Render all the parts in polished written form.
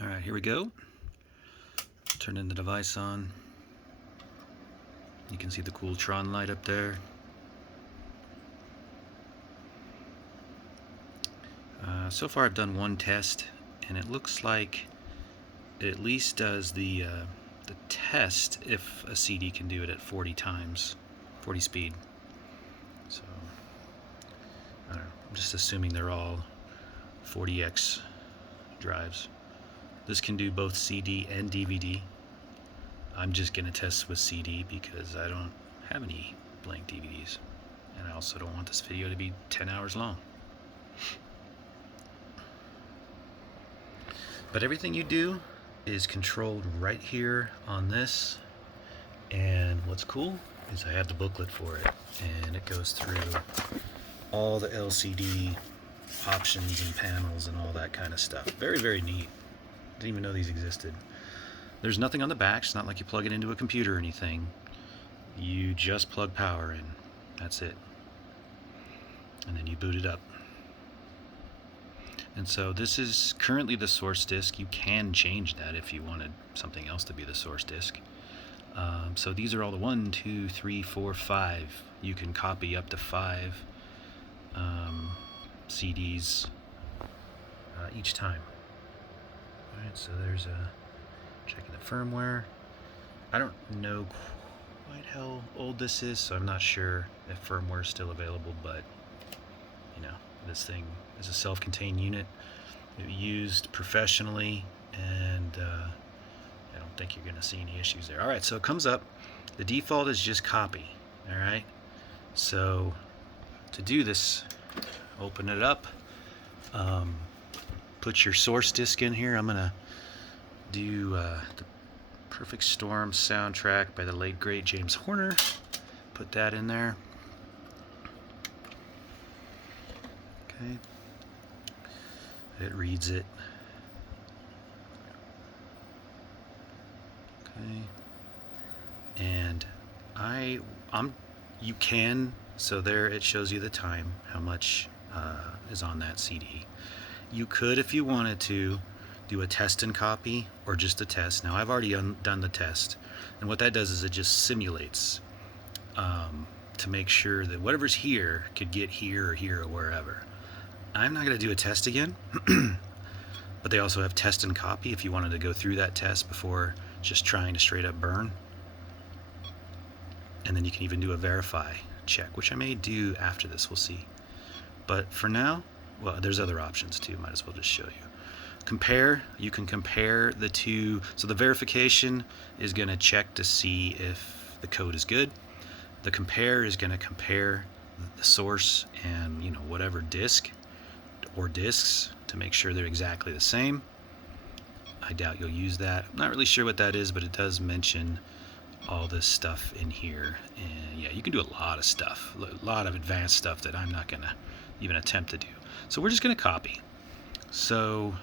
Alright, here we go. Turning the device on. You can see the cool Tron light up there. So far I've done one test, and it looks like it at least does the test if a CD can do it at 40 times, 40 speed. So, I don't know, I'm just assuming they're all 40x drives. This can do both CD and DVD. I'm just going to test with CD because I don't have any blank DVDs. And I also don't want this video to be 10 hours long. But everything you do is controlled right here on this. And what's cool is I have the booklet for it. And it goes through all the LCD options and panels and all that kind of stuff. Very, very neat. Didn't even know these existed. There's nothing on the back. It's not like you plug it into a computer or anything. You just plug power in. That's it. And then you boot it up. And so this is currently the source disk. You can change that if you wanted something else to be the source disk. So these are all the 1, 2, 3, 4, 5. You can copy up to 5 CDs each time. Alright, so there's checking the firmware. I don't know quite how old this is, so I'm not sure if firmware is still available, but you know, this thing is a self-contained unit. It's used professionally, and I don't think you're going to see any issues there. Alright, so it comes up. The default is just copy. Alright, so to do this, open it up. Put your source disk in here. I'm going to do the Perfect Storm soundtrack by the late great James Horner. Put that in there. Okay. It reads it. Okay. And you can, so there it shows you the time, how much is on that CD. You could, if you wanted to, do a test and copy, or just a test. Now I've already done the test, and what that does is it just simulates to make sure that whatever's here could get here or here or wherever. I'm not going to do a test again, but they also have test and copy if you wanted to go through that test before just trying to straight up burn. And then you can even do a verify check, which I may do after this, we'll see. But for now, well, there's other options too, might as well just show you. Compare, you can compare the two. So the verification is going to check to see if the code is good. The compare is going to compare the source and, you know, whatever disk or disks to make sure they're exactly the same. I doubt you'll use that. I'm not really sure what that is, but it does mention all this stuff in here. And yeah, you can do a lot of stuff, a lot of advanced stuff that I'm not going to even attempt to do. So we're just going to copy. So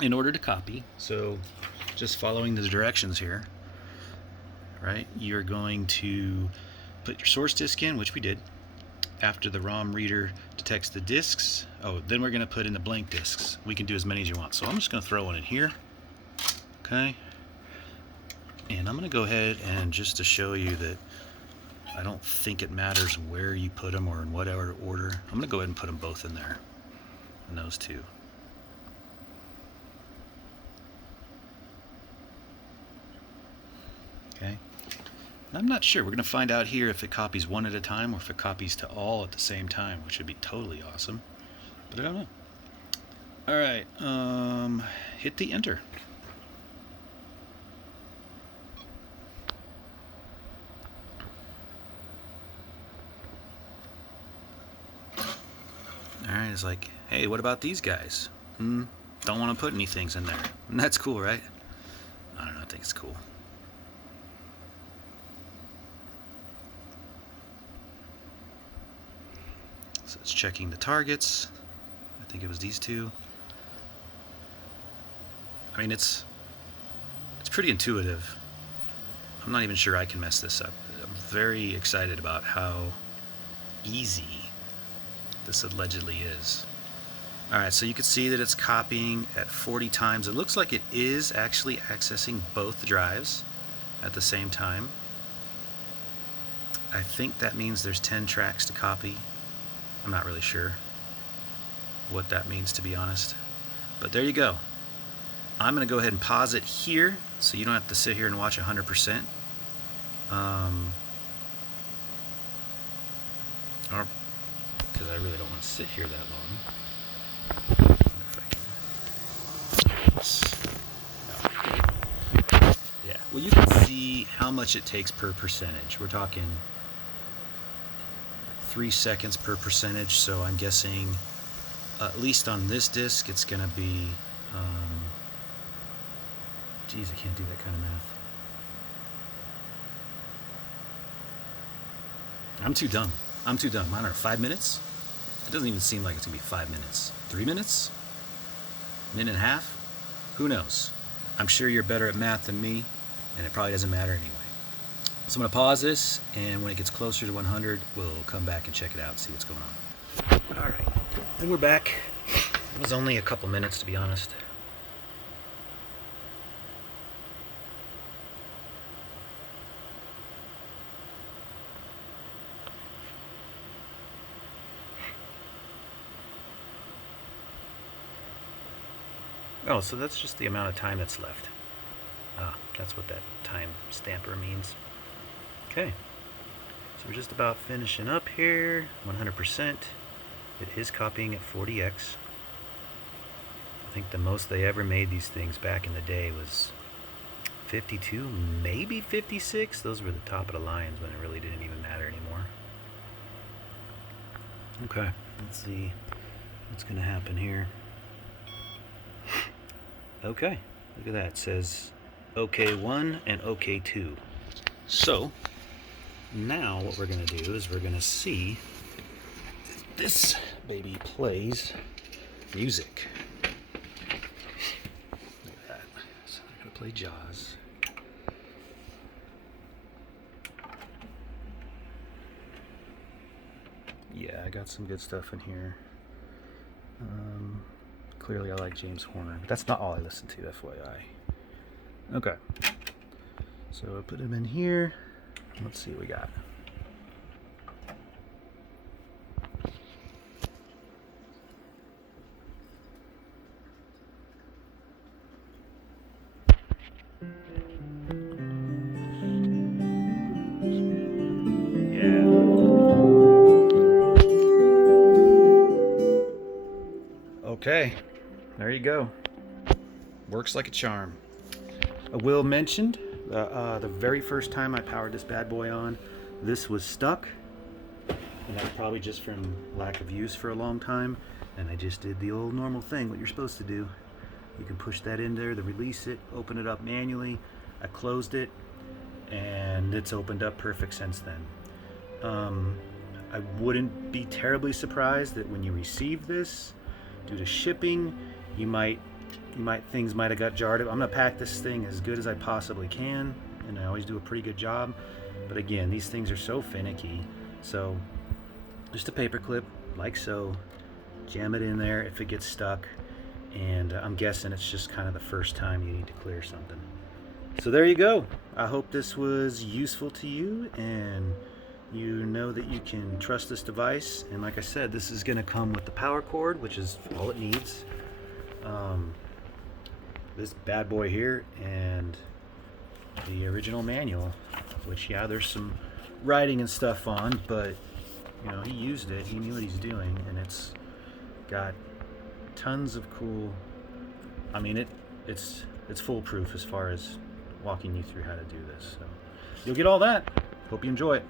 in order to copy, so just following the directions here, right, you're going to put your source disk in, which we did. After the ROM reader detects the disks, then we're going to put in the blank disks. We can do as many as you want. So I'm just going to throw one in here. Okay. And I'm going to go ahead and just to show you that I don't think it matters where you put them or in whatever order, I'm going to go ahead and put them both in there. And those two. Okay. And I'm not sure. We're going to find out here if it copies one at a time or if it copies to all at the same time, which would be totally awesome. But I don't know. Alright, hit the enter. Alright, it's like, hey, what about these guys? Don't want to put any things in there. And that's cool, right? I don't know, I think it's cool. So it's checking the targets. I think it was these two. I mean, it's pretty intuitive. I'm not even sure I can mess this up. I'm very excited about how easy this allegedly is. Alright, so you can see that it's copying at 40 times. It looks like it is actually accessing both drives at the same time. I think that means there's 10 tracks to copy. I'm not really sure what that means, to be honest. But there you go. I'm going to go ahead and pause it here so you don't have to sit here and watch 100%. Because I really don't want to sit here that long. Yeah, well, you can see how much it takes per percentage. We're talking 3 seconds per percentage, so I'm guessing at least on this disc it's going to be geez, I can't do that kind of math. I'm too dumb. I don't know, 5 minutes? It doesn't even seem like it's going to be 5 minutes. 3 minutes? Minute and a half? Who knows? I'm sure you're better at math than me, and it probably doesn't matter anyway. So I'm going to pause this, and when it gets closer to 100, we'll come back and check it out and see what's going on. Alright, and we're back. It was only a couple minutes, to be honest. Oh, so that's just the amount of time that's left. Ah, that's what that time stamper means. Okay, so we're just about finishing up here. 100%. It is copying at 40x. I think the most they ever made these things back in the day was 52, maybe 56. Those were the top of the lines when it really didn't even matter anymore. Okay, let's see what's going to happen here. Okay, look at that. It says OK1 and OK2. So now what we're going to do is we're going to see if this baby plays music. Look at that. So I'm going to play Jaws. Yeah, I got some good stuff in here. Clearly I like James Horner, but that's not all I listen to, FYI. Okay, so I put him in here. Let's see what we got. Yeah. Okay, there you go. Works like a charm. I will mention the very first time I powered this bad boy on, this was stuck, and that's probably just from lack of use for a long time, and I just did the old normal thing, what you're supposed to do. You can push that in there to release it, open it up manually. I closed it, and it's opened up perfect since then. I wouldn't be terribly surprised that when you receive this, due to shipping, things might have got jarred up. I'm gonna pack this thing as good as I possibly can, and I always do a pretty good job. But again, these things are so finicky. So just a paper clip, like so, jam it in there if it gets stuck, and I'm guessing it's just kind of the first time you need to clear something. So there you go. I hope this was useful to you, and you know that you can trust this device. And like I said, this is going to come with the power cord, which is all it needs. This bad boy here, and the original manual, which, yeah, there's some writing and stuff on, but you know, he used it, he knew what he's doing, and it's got tons of cool, I mean, it's foolproof as far as walking you through how to do this. So you'll get all that. Hope you enjoy it.